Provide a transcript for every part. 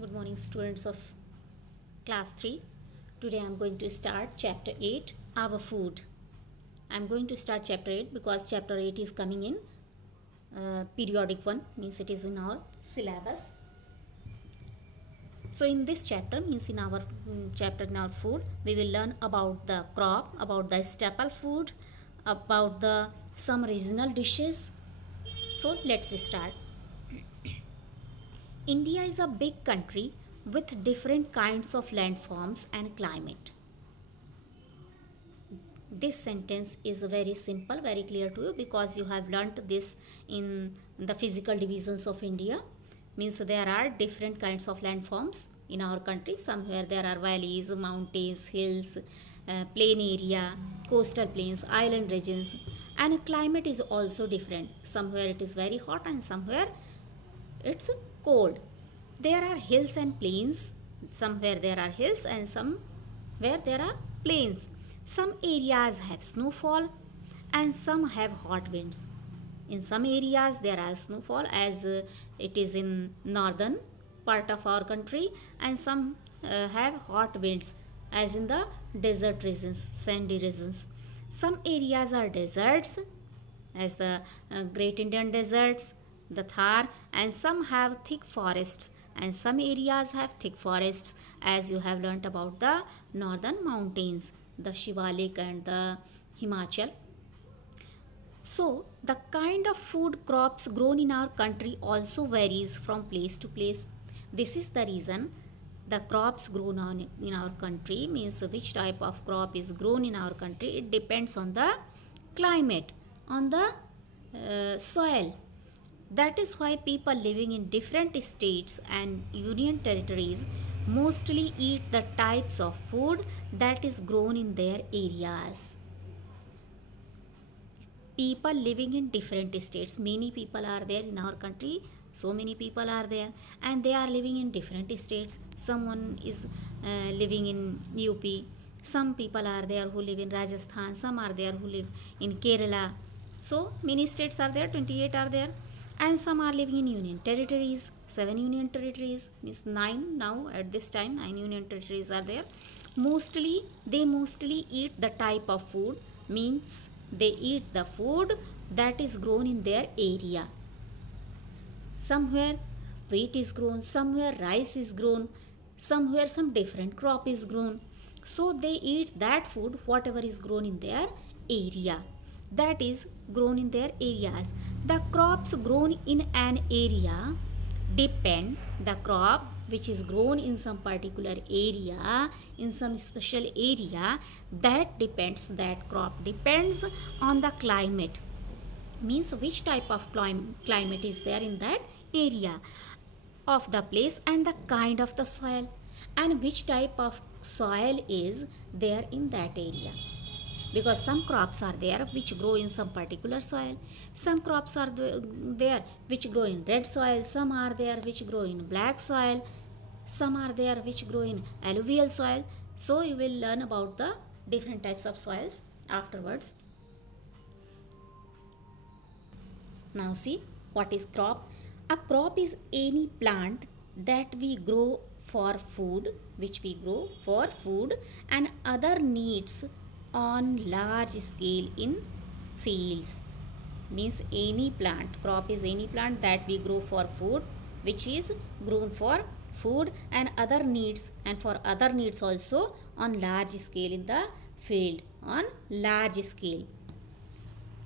Good morning, students of class 3. Today I am going to start chapter 8, Our Food. I am going to start chapter 8 because chapter 8 is coming in periodic one, means it is in our syllabus. So in this chapter, means in our chapter in our food, we will learn about the crop, about the staple food, about the some regional dishes. So let's start. India is a big country with different kinds of landforms and climate. This sentence is very simple, very clear to you because you have learnt this in the physical divisions of India. Means there are different kinds of landforms in our country. Somewhere there are valleys, mountains, hills, plain area, coastal plains, island regions, and climate is also different. Somewhere it is very hot and somewhere it's cold. There are hills and plains. Somewhere there are hills and somewhere there are plains. Some areas have snowfall and some have hot winds. In some areas there are snowfall as it is in northern part of our country, and some have hot winds as in the desert regions, sandy regions. Some areas are deserts as the Great Indian Deserts, the Thar, and some have thick forests, and some areas have thick forests as you have learnt about the northern mountains, the Shivalik and the Himachal. So the kind of food crops grown in our country also varies from place to place. This is the reason the crops grown on in our country, means which type of crop is grown in our country, it depends on the climate, on the soil. That is why people living in different states and union territories mostly eat the types of food that is grown in their areas. People living in different states, many people are there in our country, so many people are there, and they are living in different states. Someone is living in UP, some people are there who live in Rajasthan, some are there who live in Kerala. So many states are there, 28 are there, and some are living in union territories, 7 union territories, means 9 now at this time, 9 union territories are there. They mostly eat the type of food, means they eat the food that is grown in their area. Somewhere wheat is grown, somewhere rice is grown, somewhere some different crop is grown. So they eat that food whatever is grown in their area, that is grown in their areas. The crops grown in an area depend, the crop which is grown in some particular area, in some special area, that crop depends on the climate, means which type of climate is there in that area of the place, and the kind of the soil, and which type of soil is there in that area. Because some crops are there which grow in some particular soil, some crops are there which grow in red soil, some are there which grow in black soil, some are there which grow in alluvial soil. So you will learn about the different types of soils afterwards. Now see, what is crop? A crop is any plant that we grow for food, which we grow for food and other needs on large scale in fields. Means any plant, crop is any plant that we grow for food, which is grown for food and other needs, and for other needs also on large scale in the field, on large scale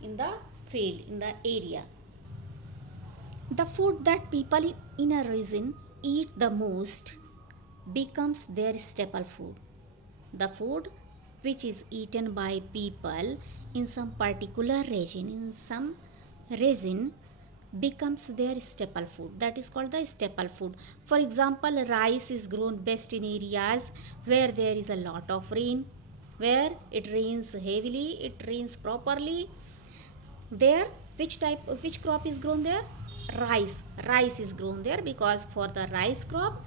in the field, in the area. The food that people in a region eat the most becomes their staple food. The food which is eaten by people in some particular region, in some region, becomes their staple food. That is called the staple food. For example, rice is grown best in areas where there is a lot of rain, where it rains heavily, it rains properly. There, which crop is grown there? Rice is grown there, because for the rice crop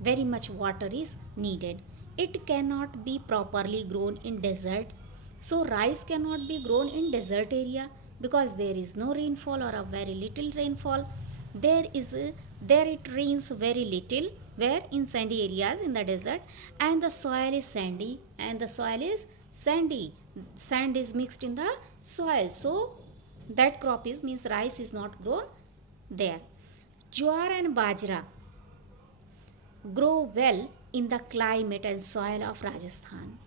very much water is needed. It cannot be properly grown in desert. So rice cannot be grown in desert area because there is no rainfall or a very little rainfall. There is There it rains very little, where in sandy areas in the desert, and the soil is sandy, sand is mixed in the soil, so that crop is means rice is not grown there. Jowar and bajra grow well in the climate and soil of Rajasthan.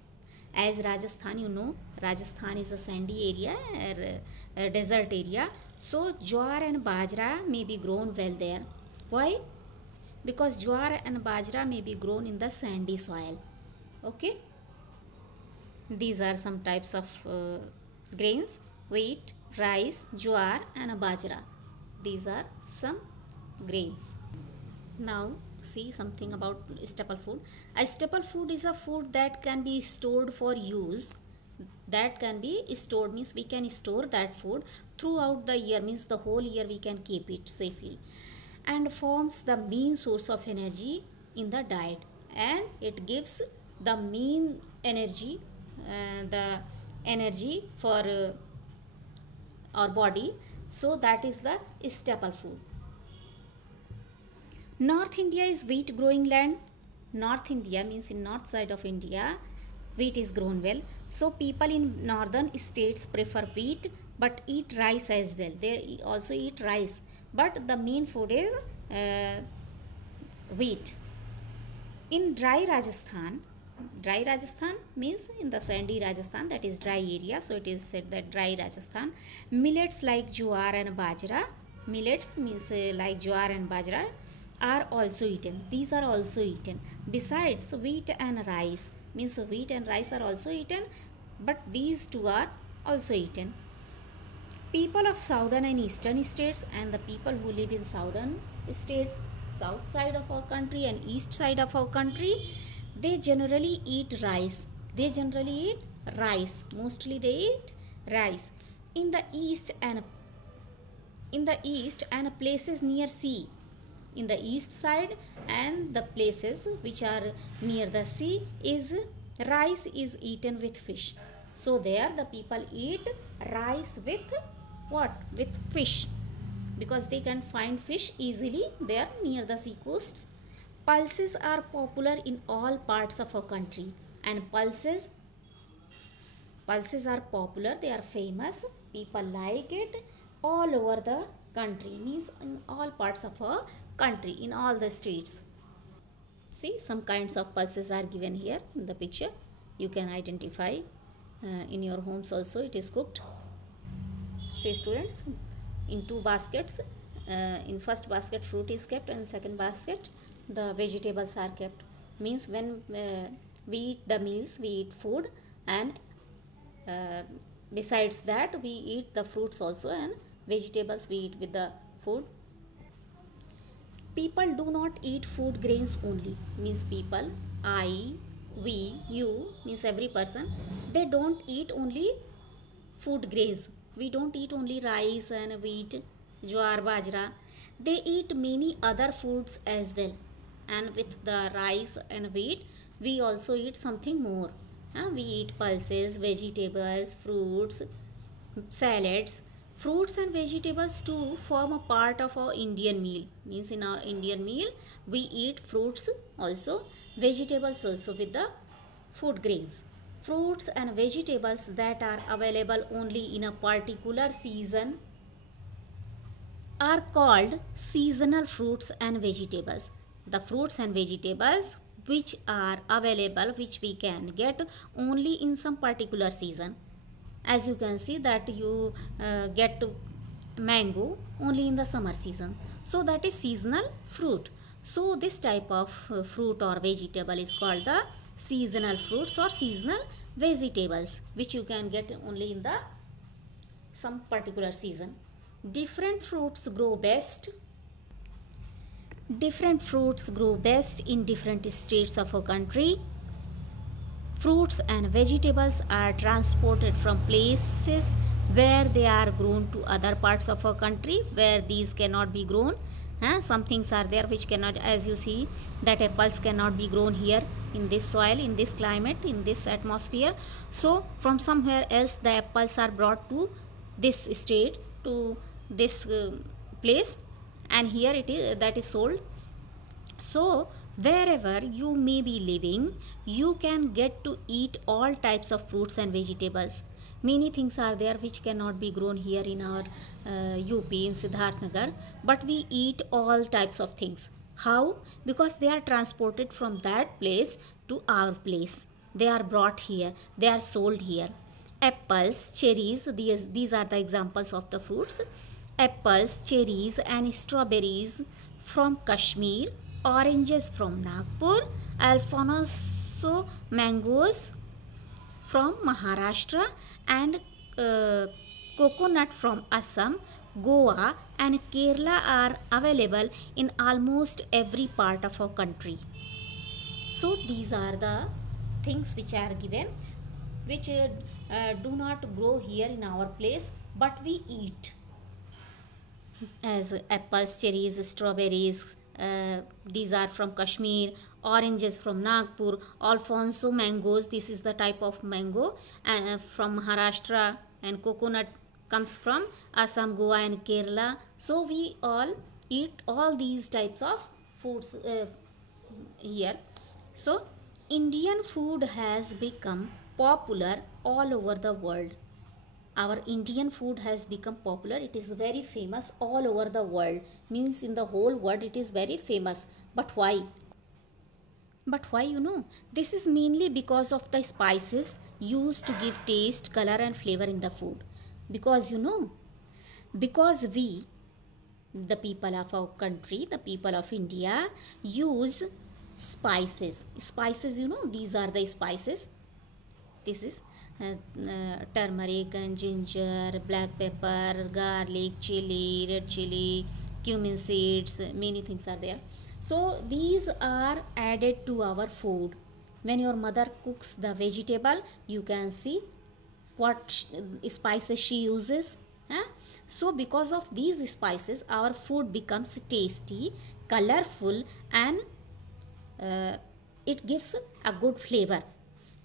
As Rajasthan, you know, Rajasthan is a sandy area, a desert area, so jowar and bajra may be grown well there. Why? Because jowar and bajra may be grown in the sandy soil. Okay, these are some types of grains: wheat, rice, jowar and bajra. These are some grains. Now see something about staple food. A staple food is a food that can be stored for use, that can be stored means we can store that food throughout the year, means the whole year we can keep it safely, and forms the main source of energy in the diet, and it gives the main energy, the energy for our body. So that is the staple food. North India is wheat growing land. North India means in north side of India wheat is grown well. So people in northern states prefer wheat but eat rice as well. They also eat rice, but the main food is wheat. In dry Rajasthan means in the sandy Rajasthan, that is dry area, so it is said that dry Rajasthan, millets like jowar and bajra, millets means like jowar and bajra are also eaten. These are also eaten. Besides wheat and rice, means wheat and rice are also eaten, but these two are also eaten. People of southern and eastern states, and the people who live in southern states, south side of our country and east side of our country, they generally eat rice. Mostly they eat rice. In the east and places near sea, in the east side and the places which are near the sea, is rice is eaten with fish. So there the people eat rice with what? With fish, because they can find fish easily there near the sea coasts. Pulses are popular in all parts of our country, and pulses are popular, they are famous, people like it all over the country, means in all parts of our country, in all the states. See, some kinds of pulses are given here in the picture. You can identify in your homes also it is cooked. See students, in two baskets, in first basket fruit is kept, and second basket the vegetables are kept. Means when we eat the meals, we eat food, and besides that we eat the fruits also, and vegetables we eat with the food. People do not eat food grains only, means people, I, we, you, means every person, they don't eat only food grains. We don't eat only rice and wheat, jowar, bajra. They eat many other foods as well, and with the rice and wheat we also eat something more. We eat pulses, vegetables, fruits, salads. Fruits and vegetables too form a part of our Indian meal. Means in our Indian meal we eat fruits also, vegetables also with the food grains. Fruits and vegetables that are available only in a particular season are called seasonal fruits and vegetables. The fruits and vegetables which are available, which we can get only in some particular season. As you can see that you get mango only in the summer season, so that is seasonal fruit. So this type of fruit or vegetable is called the seasonal fruits or seasonal vegetables, which you can get only in the some particular season. Different fruits grow best in different states of our country. Fruits and vegetables are transported from places where they are grown to other parts of our country where these cannot be grown. Some things are there which cannot, as you see that apples cannot be grown here in this soil, in this climate, in this atmosphere. So from somewhere else the apples are brought to this state, to this place, and here it is that is sold. So wherever you may be living, you can get to eat all types of fruits and vegetables. Many things are there which cannot be grown here in our UP in Siddharthnagar, but we eat all types of things. How? Because they are transported from that place to our place. They are brought here, they are sold here. Apples, cherries, these are the examples of the fruits. Apples, cherries, and strawberries from Kashmir, oranges from Nagpur, Alfonso mangoes from Maharashtra, and coconut from Assam, Goa, and Kerala are available in almost every part of our country. So these are the things which are given, which do not grow here in our place, but we eat, as apples, cherries, strawberries. These are from Kashmir, oranges from Nagpur, Alfonso mangoes. This is the type of mango from Maharashtra, and coconut comes from Assam, Goa, and Kerala. So we all eat all these types of foods here. So Indian food has become popular all over the world. Our Indian food has become popular. It is very famous all over the world. Means in the whole world it is very famous. But why? But why, This is mainly because of the spices used to give taste, color, and flavor in the food. Because because we, the people of our country, the people of India, use spices. Spices, these are the spices. This is turmeric and ginger, black pepper, garlic, chili, red chili, cumin seeds, many things are there. So these are added to our food. When your mother cooks the vegetable, you can see what spices she uses. So because of these spices, our food becomes tasty, colorful, and it gives a good flavor.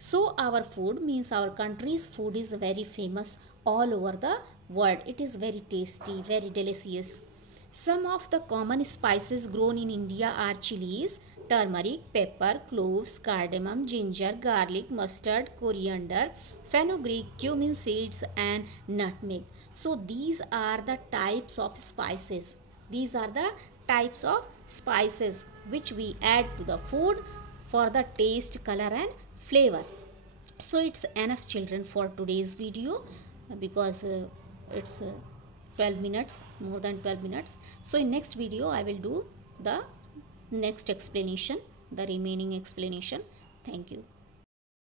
So our food, means our country's food, is very famous all over the world. It is very tasty, very delicious. Some of the common spices grown in India are chilies, turmeric, pepper, cloves, cardamom, ginger, garlic, mustard, coriander, fenugreek, cumin seeds, and nutmeg. So these are the types of spices. These are the types of spices which we add to the food for the taste, color, and flavor. So it's enough, children, for today's video, because it's 12 minutes, more than 12 minutes. So in next video I will do the next explanation, the remaining explanation. Thank you.